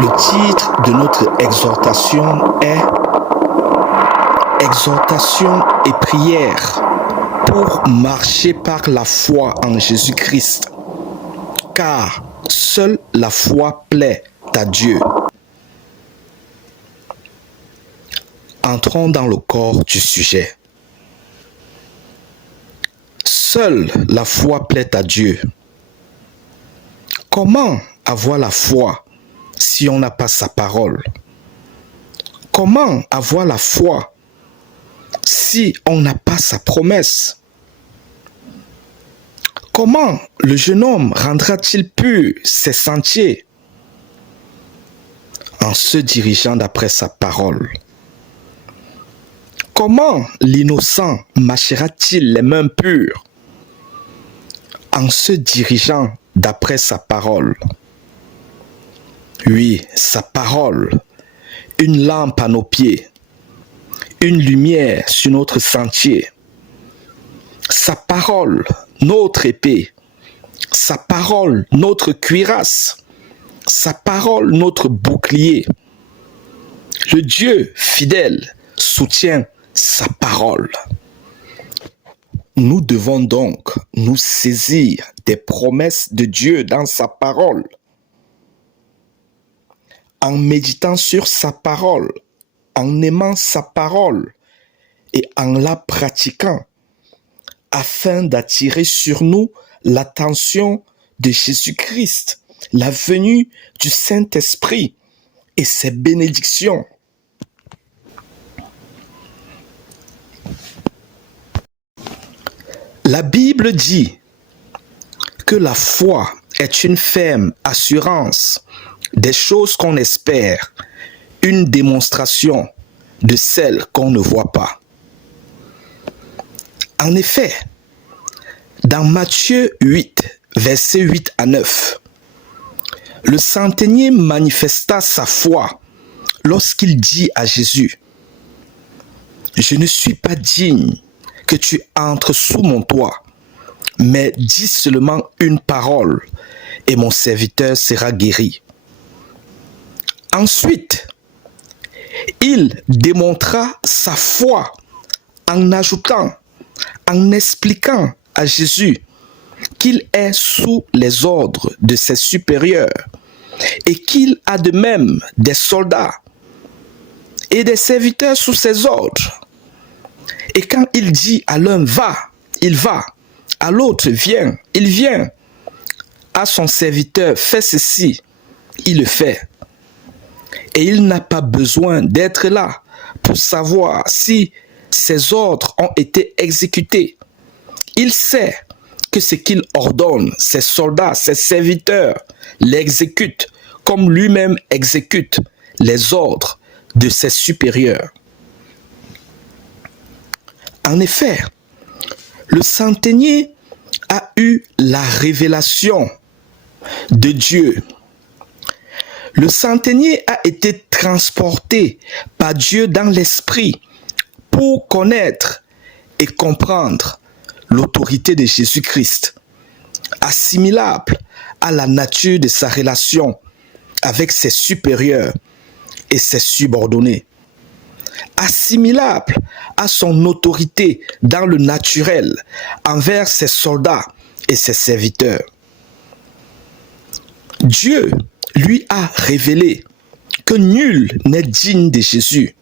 Le titre de notre exhortation est Exhortation et prière pour marcher par la foi en Jésus-Christ, car seule la foi plaît à Dieu. Entrons dans le corps du sujet. Seule la foi plaît à Dieu. Comment avoir la foi si on n'a pas sa parole? Comment avoir la foi si on n'a pas sa promesse? Comment le jeune homme rendra-t-il pur ses sentiers? En se dirigeant d'après sa parole. Comment l'innocent marchera-t-il les mains pures? En se dirigeant d'après sa parole. Oui, sa parole, une lampe à nos pieds, une lumière sur notre sentier. Sa parole, notre épée. Sa parole, notre cuirasse. Sa parole, notre bouclier. Le Dieu fidèle soutient sa parole. Nous devons donc nous saisir des promesses de Dieu dans sa parole. En méditant sur sa parole, en aimant sa parole et en la pratiquant, afin d'attirer sur nous l'attention de Jésus-Christ, la venue du Saint-Esprit et ses bénédictions. La Bible dit que la foi est une ferme assurance des choses qu'on espère, une démonstration de celles qu'on ne voit pas. En effet, dans Matthieu 8, versets 8 à 9, le centenier manifesta sa foi lorsqu'il dit à Jésus, « Je ne suis pas digne que tu entres sous mon toit, mais dis seulement une parole et mon serviteur sera guéri. » Ensuite, il démontra sa foi en ajoutant, en expliquant à Jésus qu'il est sous les ordres de ses supérieurs et qu'il a de même des soldats et des serviteurs sous ses ordres. Et quand il dit à l'un va, il va, à l'autre viens, il vient, à son serviteur fais ceci, il le fait. Et il n'a pas besoin d'être là pour savoir si ses ordres ont été exécutés. Il sait que ce qu'il ordonne, ses soldats, ses serviteurs l'exécutent comme lui-même exécute les ordres de ses supérieurs. En effet, le centenier a eu la révélation de Dieu. Le centenier a été transporté par Dieu dans l'esprit pour connaître et comprendre l'autorité de Jésus-Christ, assimilable à la nature de sa relation avec ses supérieurs et ses subordonnés, assimilable à son autorité dans le naturel envers ses soldats et ses serviteurs. Dieu lui a révélé que nul n'est digne de Jésus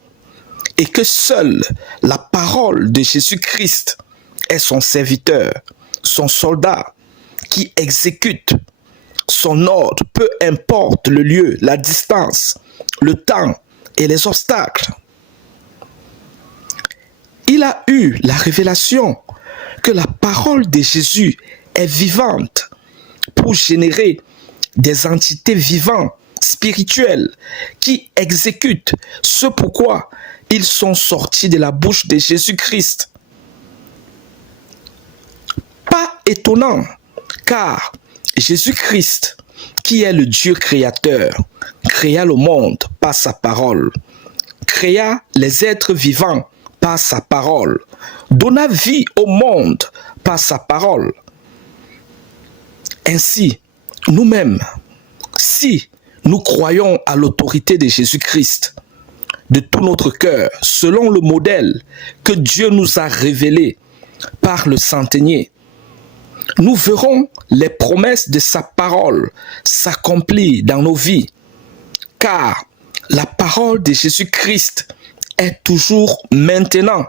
et que seule la parole de Jésus-Christ est son serviteur, son soldat qui exécute son ordre, peu importe le lieu, la distance, le temps et les obstacles. Il a eu la révélation que la parole de Jésus est vivante pour générer des entités vivantes, spirituelles, qui exécutent ce pourquoi ils sont sortis de la bouche de Jésus-Christ. Pas étonnant, car Jésus-Christ, qui est le Dieu créateur, créa le monde par sa parole, créa les êtres vivants par sa parole, donna vie au monde par sa parole. Ainsi, nous-mêmes, si nous croyons à l'autorité de Jésus-Christ de tout notre cœur, selon le modèle que Dieu nous a révélé par le centenier, nous verrons les promesses de sa parole s'accomplir dans nos vies, car la parole de Jésus-Christ est toujours maintenant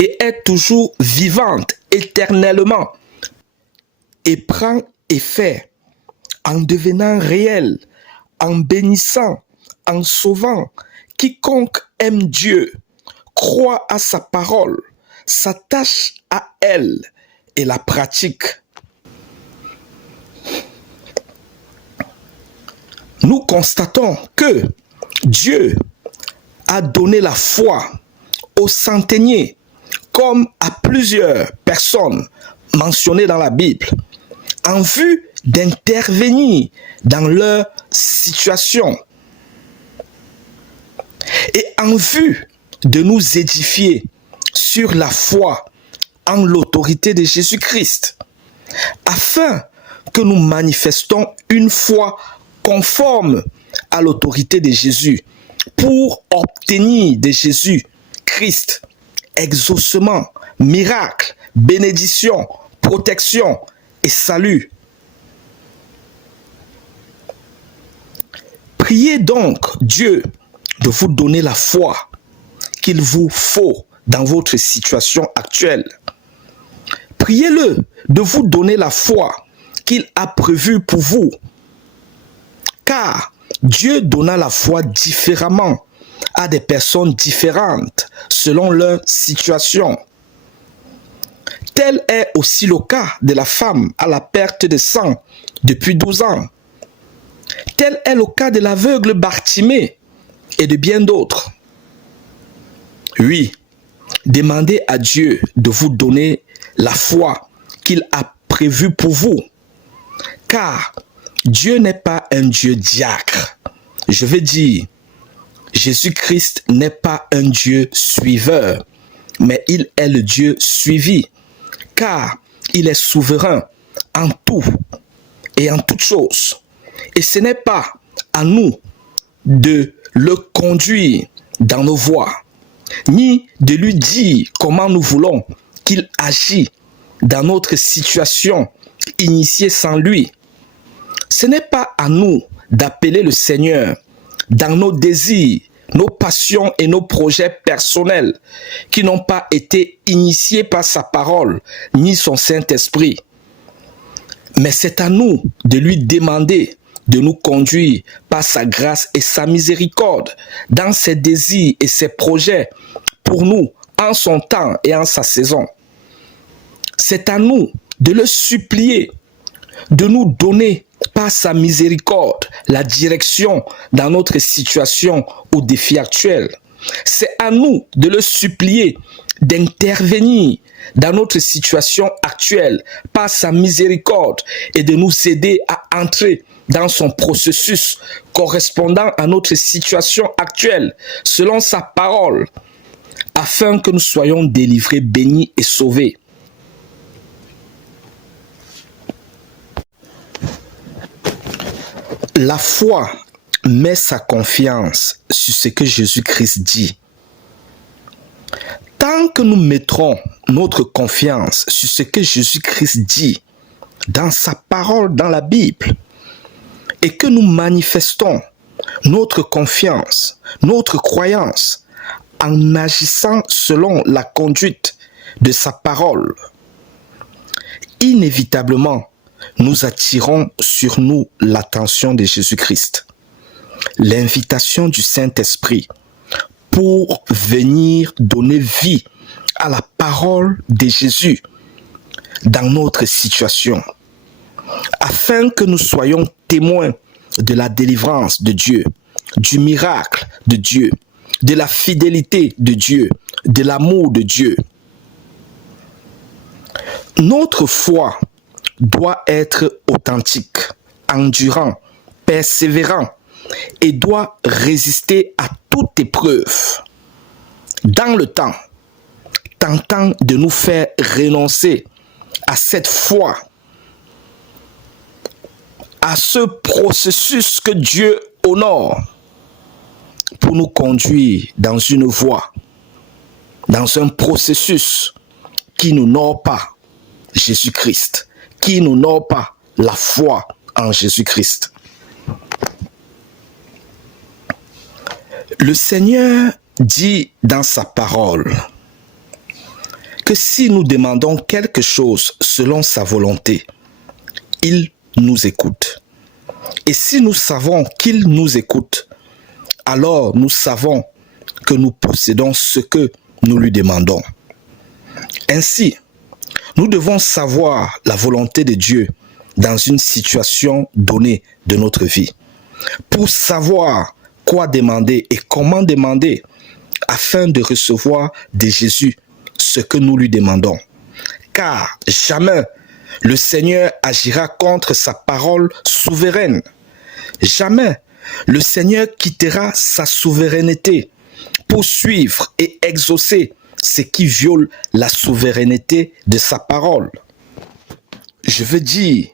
et est toujours vivante éternellement et prend effet en devenant réel, en bénissant, en sauvant quiconque aime Dieu, croit à sa parole, s'attache à elle et la pratique. Nous constatons que Dieu a donné la foi aux centeniers comme à plusieurs personnes mentionnées dans la Bible en vue d'intervenir dans leur situation et en vue de nous édifier sur la foi en l'autorité de Jésus-Christ, afin que nous manifestons une foi conforme à l'autorité de Jésus pour obtenir de Jésus-Christ exaucement, miracle, bénédiction, protection et salut. Priez donc Dieu de vous donner la foi qu'il vous faut dans votre situation actuelle. Priez-le de vous donner la foi qu'il a prévue pour vous. Car Dieu donna la foi différemment à des personnes différentes selon leur situation. Tel est aussi le cas de la femme à la perte de sang depuis 12 ans. Tel est le cas de l'aveugle Bartimée et de bien d'autres. Oui, demandez à Dieu de vous donner la foi qu'il a prévue pour vous. Car Dieu n'est pas un Dieu diacre. Je veux dire, Jésus-Christ n'est pas un Dieu suiveur, mais il est le Dieu suivi, car il est souverain en tout et en toutes choses. Et ce n'est pas à nous de le conduire dans nos voies, ni de lui dire comment nous voulons qu'il agisse dans notre situation initiée sans lui. Ce n'est pas à nous d'appeler le Seigneur dans nos désirs, nos passions et nos projets personnels qui n'ont pas été initiés par sa parole ni son Saint-Esprit. Mais c'est à nous de lui demander de nous conduire par sa grâce et sa miséricorde dans ses désirs et ses projets pour nous en son temps et en sa saison. C'est à nous de le supplier de nous donner par sa miséricorde la direction dans notre situation ou défi actuel. C'est à nous de le supplier d'intervenir dans notre situation actuelle par sa miséricorde et de nous aider à entrer dans son processus correspondant à notre situation actuelle selon sa parole, afin que nous soyons délivrés, bénis et sauvés. La foi met sa confiance sur ce que Jésus-Christ dit. Tant que nous mettrons notre confiance sur ce que Jésus-Christ dit dans sa parole dans la Bible et que nous manifestons notre confiance, notre croyance en agissant selon la conduite de sa parole, inévitablement, nous attirons sur nous l'attention de Jésus-Christ, l'invitation du Saint-Esprit pour venir donner vie à la parole de Jésus dans notre situation, afin que nous soyons témoins de la délivrance de Dieu, du miracle de Dieu, de la fidélité de Dieu, de l'amour de Dieu. Notre foi doit être authentique, endurant, persévérant et doit résister à toute épreuve. Dans le temps, tentant de nous faire renoncer à cette foi, à ce processus que Dieu nord pour nous conduire dans une voie, dans un processus qui n'honore pas Jésus-Christ, qui n'honore pas la foi en Jésus-Christ. Le Seigneur dit dans sa parole que si nous demandons quelque chose selon sa volonté, il nous écoute. Et si nous savons qu'il nous écoute, alors nous savons que nous possédons ce que nous lui demandons. Ainsi, nous devons savoir la volonté de Dieu dans une situation donnée de notre vie, pour savoir quoi demander et comment demander afin de recevoir de Jésus ce que nous lui demandons. Car jamais le Seigneur agira contre sa parole souveraine. Jamais le Seigneur quittera sa souveraineté pour suivre et exaucer ce qui viole la souveraineté de sa parole. Je veux dire,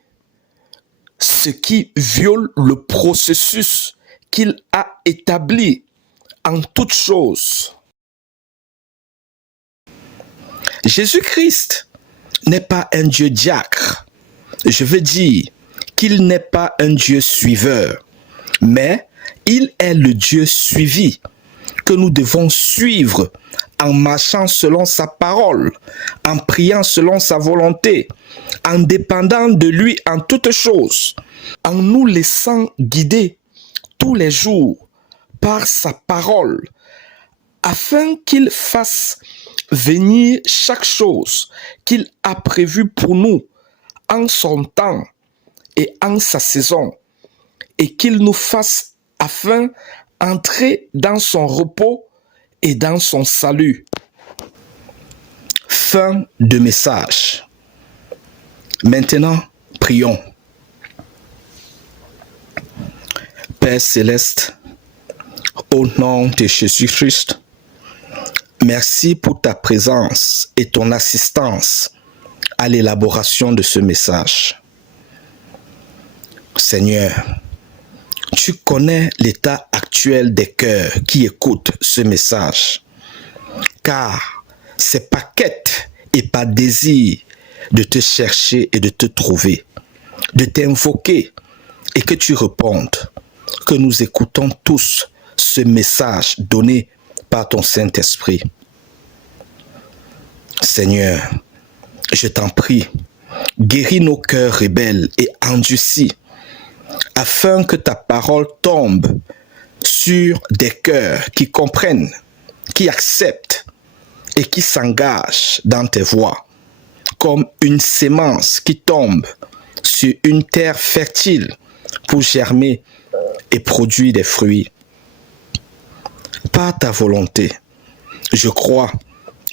ce qui viole le processus qu'il a établi en toutes choses. Jésus-Christ n'est pas un Dieu diacre. Je veux dire qu'il n'est pas un Dieu suiveur, mais il est le Dieu suivi, que nous devons suivre en marchant selon sa parole, en priant selon sa volonté, en dépendant de lui en toutes choses, en nous laissant guider tous les jours par sa parole, afin qu'il fasse venir chaque chose qu'il a prévue pour nous en son temps et en sa saison, et qu'il nous fasse afin d'entrer dans son repos et dans son salut. Fin de message. Maintenant, prions. Père céleste, au nom de Jésus-Christ, merci pour ta présence et ton assistance à l'élaboration de ce message. Seigneur, tu connais l'état actuel des cœurs qui écoutent ce message, car c'est par quête et par désir de te chercher et de te trouver, de t'invoquer et que tu répondes, que nous écoutons tous ce message donné par ton Saint-Esprit. Seigneur, je t'en prie, guéris nos cœurs rebelles et endurcis, afin que ta parole tombe sur des cœurs qui comprennent, qui acceptent et qui s'engagent dans tes voies, comme une sémence qui tombe sur une terre fertile pour germer et produire des fruits. Par ta volonté, je crois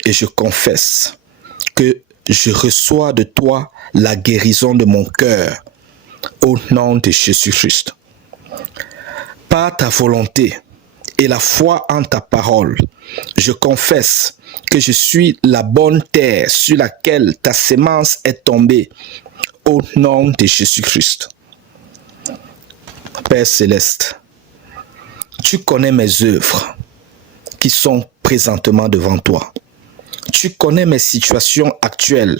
et je confesse que je reçois de toi la guérison de mon cœur au nom de Jésus-Christ. Par ta volonté et la foi en ta parole, je confesse que je suis la bonne terre sur laquelle ta sémence est tombée au nom de Jésus-Christ. Père céleste, tu connais mes œuvres qui sont présentement devant toi. Tu connais mes situations actuelles.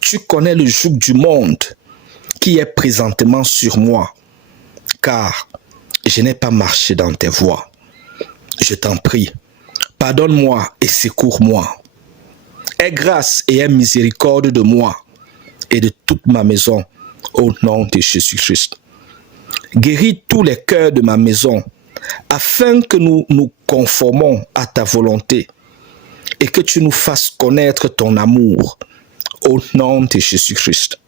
Tu connais le joug du monde qui est présentement sur moi, car je n'ai pas marché dans tes voies. Je t'en prie, pardonne-moi et secours-moi. Aie grâce et aie miséricorde de moi et de toute ma maison au nom de Jésus-Christ. Guéris tous les cœurs de ma maison afin que nous nous conformons à ta volonté et que tu nous fasses connaître ton amour au nom de Jésus-Christ.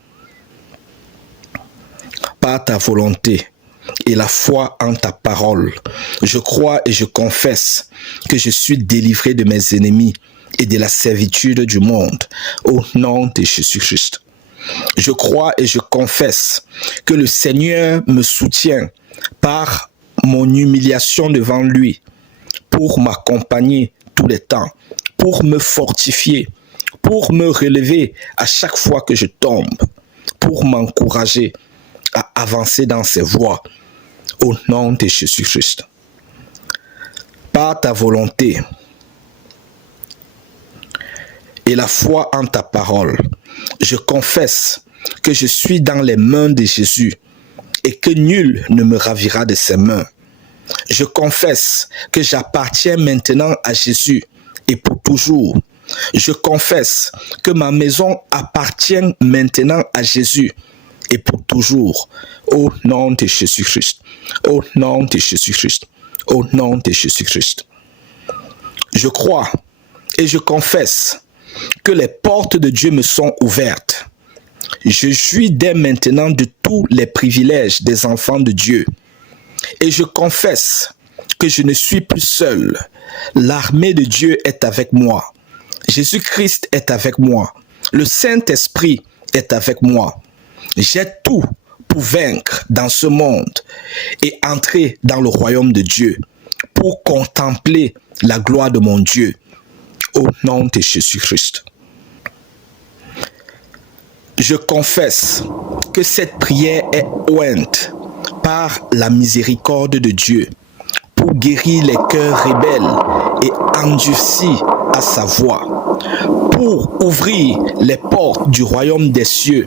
Par ta volonté et la foi en ta parole, je crois et je confesse que je suis délivré de mes ennemis et de la servitude du monde au nom de Jésus-Christ. Je crois et je confesse que le Seigneur me soutient par mon humiliation devant lui pour m'accompagner tous les temps, pour me fortifier, pour me relever à chaque fois que je tombe, pour m'encourager à avancer dans ses voies Au nom de Jésus-Christ. Par ta volonté et la foi en ta parole, je confesse que je suis dans les mains de Jésus et que nul ne me ravira de ses mains. Je confesse que j'appartiens maintenant à Jésus et pour toujours. Je confesse que ma maison appartient maintenant à Jésus et pour toujours. Au nom de Jésus-Christ. Au nom de Jésus-Christ. Au nom de Jésus-Christ. Je crois et je confesse que les portes de Dieu me sont ouvertes. Je jouis dès maintenant de tous les privilèges des enfants de Dieu. Et je confesse que je ne suis plus seul. L'armée de Dieu est avec moi. Jésus-Christ est avec moi. Le Saint-Esprit est avec moi. J'ai tout pour vaincre dans ce monde et entrer dans le royaume de Dieu pour contempler la gloire de mon Dieu. Au nom de Jésus-Christ. Je confesse que cette prière est ointe par la miséricorde de Dieu pour guérir les cœurs rebelles et endurcis à sa voix, pour ouvrir les portes du royaume des cieux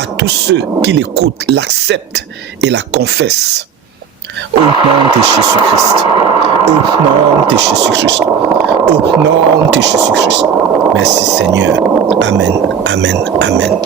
à tous ceux qui l'écoutent, l'acceptent et la confessent. Au nom de Jésus-Christ. Au nom de Jésus-Christ. Au nom de Jésus-Christ. Merci Seigneur. Amen. Amen. Amen.